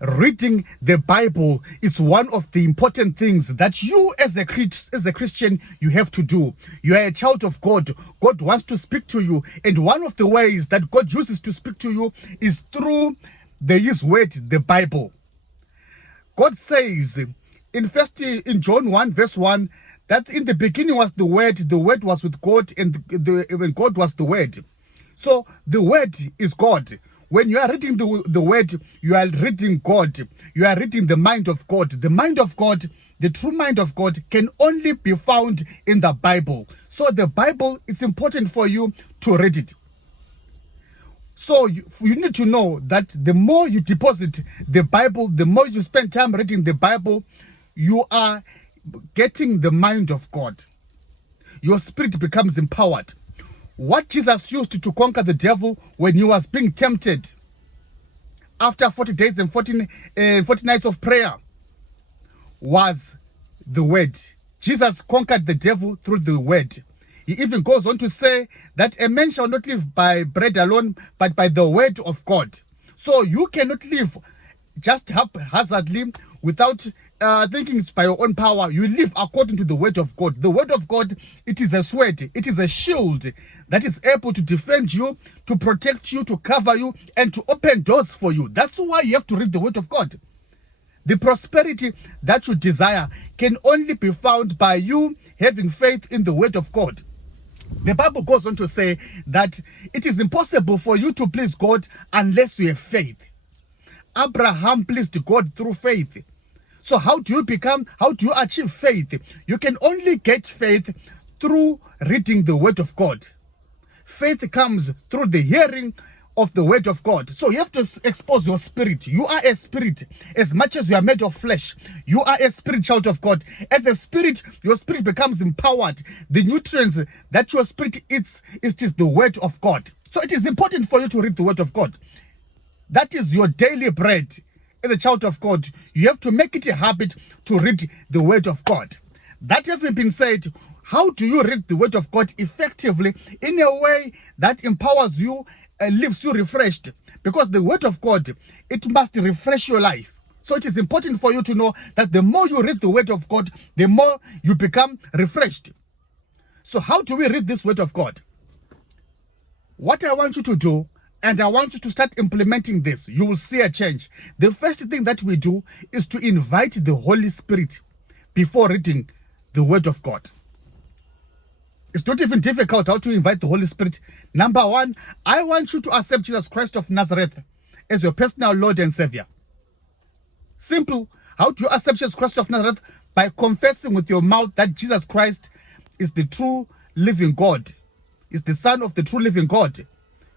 reading the Bible is one of the important things that you as a Christian, you have to do. You are a child of God. God wants to speak to you. And one of the ways that God uses to speak to you is through His word, the Bible. God says in John 1 verse 1, that in the beginning was the word was with God, and when God was the word. So the word is God. When you are reading the word, you are reading God. You are reading the mind of God. The mind of God, the true mind of God, can only be found in the Bible. So the Bible is important for you to read it. So you need to know that the more you deposit the Bible, the more you spend time reading the Bible, you are getting the mind of God. Your spirit becomes empowered. What Jesus used to conquer the devil when he was being tempted after 40 days and 40 nights of prayer was the word. Jesus conquered the devil through the word. He even goes on to say that a man shall not live by bread alone, but by the word of God. So you cannot live just haphazardly without thinking it's by your own power. You live according to the word of God. The word of God, it is a sword, it is a shield that is able to defend you, to protect you, to cover you, and to open doors for you. That's why you have to read the word of God. The prosperity that you desire can only be found by you having faith in the word of God. The Bible goes on to say that it is impossible for you to please God unless you have faith. Abraham pleased God through faith. So how do you achieve faith? You can only get faith through reading the word of God. Faith comes through the hearing of the word of God. So you have to expose your spirit. You are a spirit. As much as you are made of flesh, you are a spirit child of God. As a spirit, your spirit becomes empowered. The nutrients that your spirit eats, it is the word of God. So it is important for you to read the word of God. That is your daily bread. As a child of God, you have to make it a habit to read the word of God. That having been said, how do you read the word of God effectively in a way that empowers you and leaves you refreshed? Because the word of God, it must refresh your life. So it is important for you to know that the more you read the word of God, the more you become refreshed. So how do we read this word of God? What I want you to do, and I want you to start implementing this, you will see a change. The first thing that we do is to invite the Holy Spirit before reading the word of God. It's not even difficult how to invite the Holy Spirit. Number one, I want you to accept Jesus Christ of Nazareth as your personal Lord and Savior. Simple. How do you accept Jesus Christ of Nazareth? By confessing with your mouth that Jesus Christ is the true living God, is the Son of the true living God.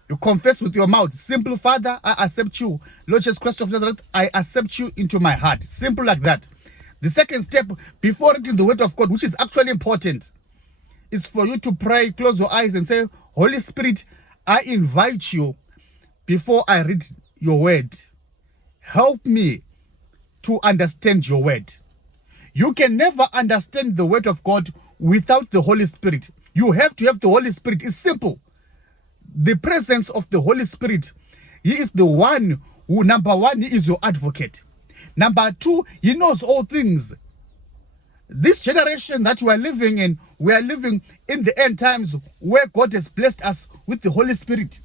You confess with your mouth. Simple. Father, I accept you. Lord Jesus Christ of Nazareth, I accept you into my heart. Simple like that. The second step, before reading the word of God, which is actually important, is for you to pray, close your eyes and say, Holy Spirit, I invite you before I read your word. Help me to understand your word. You can never understand the word of God without the Holy Spirit. You have to have the Holy Spirit. It's simple. The presence of the Holy Spirit, He is the one who, number one, He is your advocate. Number two, He knows all things. This generation that we are living in the end times where God has blessed us with the Holy Spirit.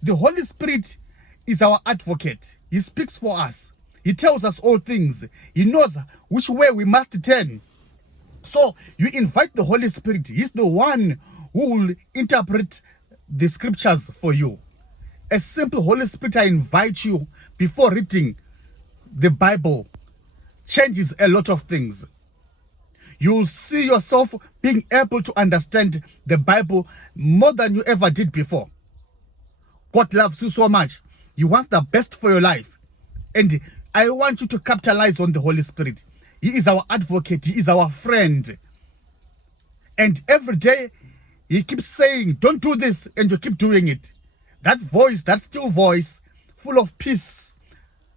The Holy Spirit is our advocate. He speaks for us. He tells us all things. He knows which way we must turn. So you invite the Holy Spirit. He's the one who will interpret the scriptures for you. A simple Holy Spirit, I invite you before reading the Bible, changes a lot of things. You'll see yourself being able to understand the Bible more than you ever did before. God loves you so much. He wants the best for your life. And I want you to capitalize on the Holy Spirit. He is our advocate. He is our friend. And every day, He keeps saying, don't do this, and you keep doing it. That voice, that still voice, full of peace,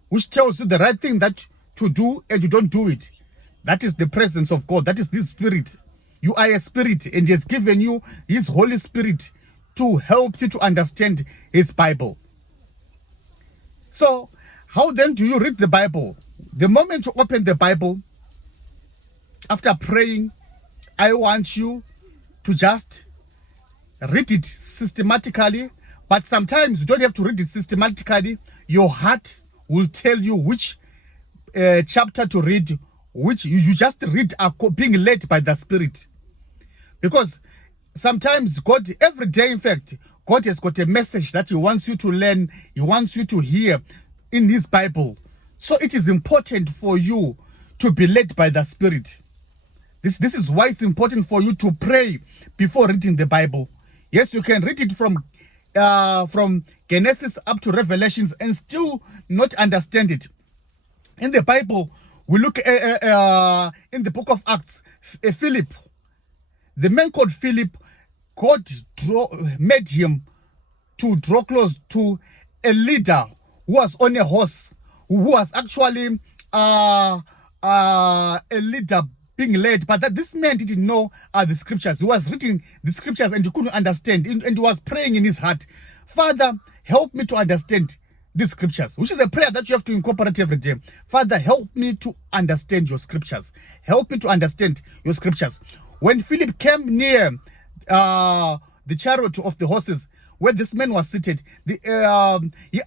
which tells you the right thing that to do, and you don't do it. That is the presence of God. That is this Spirit. You are a spirit, and He has given you His Holy Spirit to help you to understand His Bible. So, How then do you read the Bible? The moment you open the Bible, after praying, I want you to just read it systematically. But sometimes you don't have to read it systematically. Your heart will tell you which chapter to read, which you just read being led by the Spirit. Because sometimes God, every day in fact, God has got a message that he wants you to learn, he wants you to hear in his Bible. So it is important for you to be led by the Spirit. This is why it's important for you to pray before reading the Bible. Yes, you can read it from Genesis up to Revelations and still not understand it. In the Bible, we look in the book of Acts, Philip, the man called Philip, God made him to draw close to a leader who was on a horse, who was actually a leader being led, but that this man didn't know the scriptures. He was reading the scriptures and he couldn't understand, and he was praying in his heart, Father, help me to understand these scriptures, which is a prayer that you have to incorporate every day. Father, help me to understand your scriptures. Help me to understand your scriptures. When Philip came near the chariot of the horses, where this man was seated, he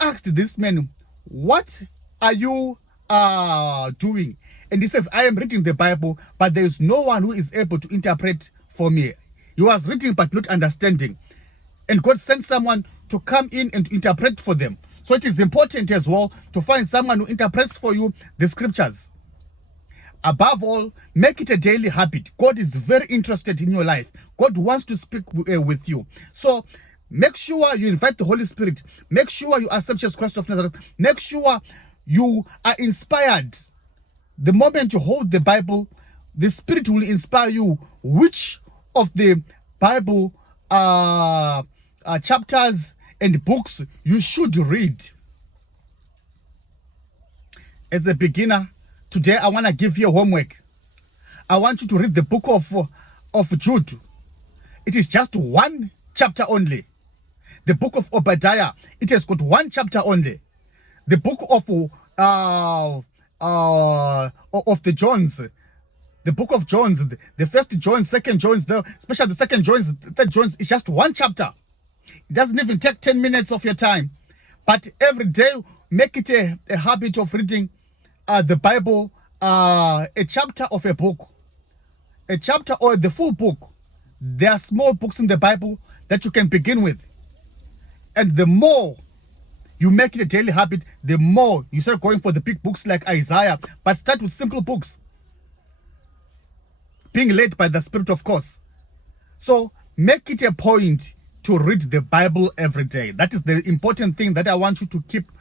asked this man, what are you doing? And he says, I am reading the Bible, but there is no one who is able to interpret for me. He was reading but not understanding. And God sent someone to come in and to interpret for them. So it is important as well to find someone who interprets for you the scriptures. Above all, make it a daily habit. God is very interested in your life. God wants to speak with you. So make sure you invite the Holy Spirit. Make sure you accept Jesus Christ of Nazareth. Make sure you are inspired. The moment you hold the Bible, the Spirit will inspire you which of the Bible chapters and books you should read. As a beginner, today I want to give you a homework. I want you to read the book of Jude. It is just one chapter only. The book of Obadiah, it has got one chapter only. The book of the Johns, the book of Johns, the first John, second Johns, especially the second Johns, third Johns, is just one chapter. It doesn't even take 10 minutes of your time. But every day, make it a habit of reading the Bible, a chapter of a book, a chapter or the full book. There are small books in the Bible that you can begin with. And the more you make it a daily habit, the more you start going for the big books like Isaiah. But start with simple books, being led by the Spirit, of course. So make it a point to read the Bible every day. That is the important thing that I want you to keep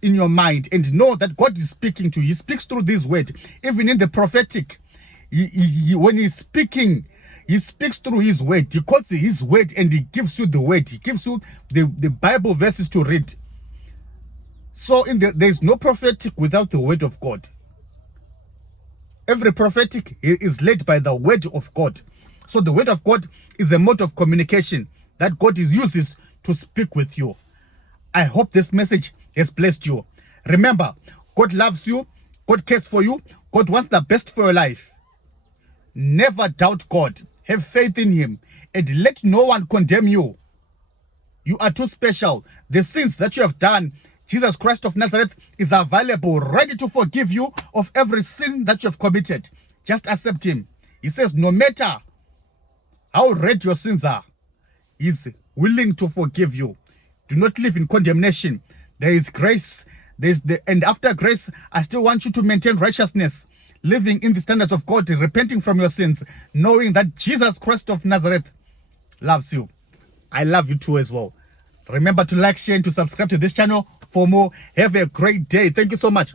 in your mind, and know that God is speaking to you. He speaks through this word. Even in the prophetic, when he's speaking, he speaks through his word. He quotes his word and he gives you the word. He gives you the Bible verses to read. So there is no prophetic without the word of God. Every prophetic is led by the word of God. So the word of God is a mode of communication that God uses to speak with you. I hope this message has blessed you. Remember, God loves you. God cares for you. God wants the best for your life. Never doubt God. Have faith in him. And let no one condemn you. You are too special. The sins that you have done, Jesus Christ of Nazareth is available, ready to forgive you of every sin that you have committed. Just accept him. He says, no matter how red your sins are, he's willing to forgive you. Do not live in condemnation. There is grace. And after grace, I still want you to maintain righteousness, living in the standards of God, repenting from your sins, knowing that Jesus Christ of Nazareth loves you. I love you too as well. Remember to like, share, and to subscribe to this channel for more. Have a great day. Thank you so much.